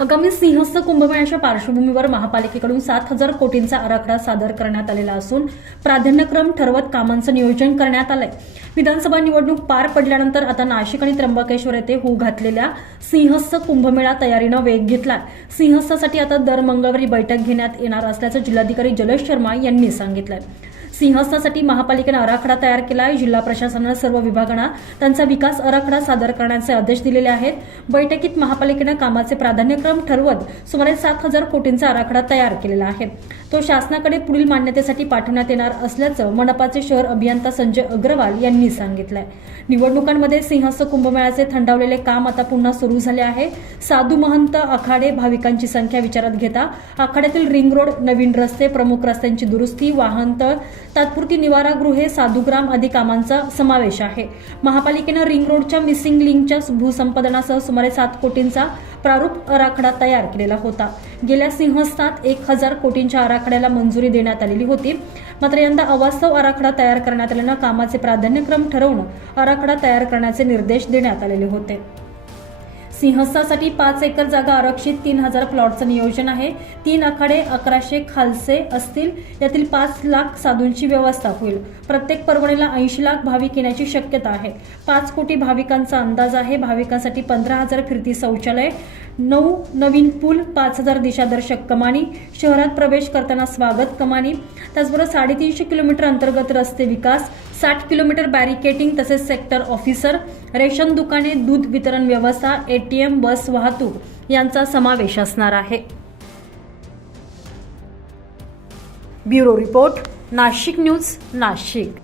आगामी सिंहस्थ कुंभमेळ्याच्या पार्श्वभूमीवर महापालिकेकडून सात हजार कोटींचा आराखडा सादर करण्यात आलेला असून प्राधान्यक्रम ठरवत कामांचं नियोजन करण्यात आलंय. विधानसभा निवडणूक पार पडल्यानंतर आता नाशिक आणि त्र्यंबकेश्वर येथे होऊ घातलेल्या सिंहस्थ कुंभमेळा तयारीनं वेग घेतला सिंहस्थासाठी आता दर मंगळवारी बैठक घेण्यात येणार असल्याचं जिल्हाधिकारी जलेश शर्मा यांनी सांगितलं सिंहस्थासाठी महापालिकेनं आराखडा तयार केला आहे जिल्हा प्रशासनानं सर्व विभागांना त्यांचा विकास आराखडा सादर करण्याचे आदेश दिलेले आहेत. बैठकीत महापालिकेनं कामाचे प्राधान्यक्रम ठरवत सुमारे सात हजार कोटींचा आराखडा तयार केलेला आहे. तो शासनाकडे पुढील मान्यतेसाठी पाठवण्यात येणार असल्याचं मनपाचे शहर अभियंता संजय अग्रवाल यांनी सांगितलंय. निवडणुकांमध्ये सिंहस्थ कुंभमेळ्याचे थंडावलेले काम आता पुन्हा सुरू झाले आहे. साधू महंत आखाडे भाविकांची संख्या विचारात घेता आखाड्यातील रिंग रोड नवीन रस्ते प्रमुख रस्त्यांची दुरुस्ती वाहनतळ तात्पुरती निवारागृहे साधुग्राम आदी कामांचा समावेश आहे. महापालिकेनं रिंग रोडच्या मिसिंग लिंकच्या भूसंपादनासह सुमारे सात कोटींचा प्रारूप आराखडा तयार केलेला होता. गेल्या सिंहस्थात एक हजार कोटींच्या आराखड्याला मंजुरी देण्यात आलेली होती. मात्र यंदा अवास्तव आराखडा तयार करण्यात आल्यानं कामाचे प्राधान्यक्रम ठरवून आराखडा तयार करण्याचे निर्देश देण्यात आलेले होते. सिंहस्थासाठी पाच एकर जागा आरक्षित तीन हजार प्लॉटचं नियोजन आहे. तीन आखाडे अकराशे खालसे असतील. यातील पाच लाख साधूंची व्यवस्था होईल. प्रत्येक परवणीला ऐंशी लाख भाविक येण्याची शक्यता आहे. पाच कोटी भाविकांचा अंदाज आहे. भाविकांसाठी पंधरा हजार फिरती शौचालय. नऊ नवीन पूल पाच हजार दिशादर्शक कमानी शहरात प्रवेश करताना स्वागत कमानी त्याचबरोबर साडेतीनशे किलोमीटर अंतर्गत रस्ते विकास साठ किलोमीटर बॅरिकेटिंग तसेच सेक्टर ऑफिसर रेशन दुकाने दूध वितरण व्यवस्था एटीएम बस वाहतूक यांचा समावेश असणार आहे. Bureau report Nashik news Nashik.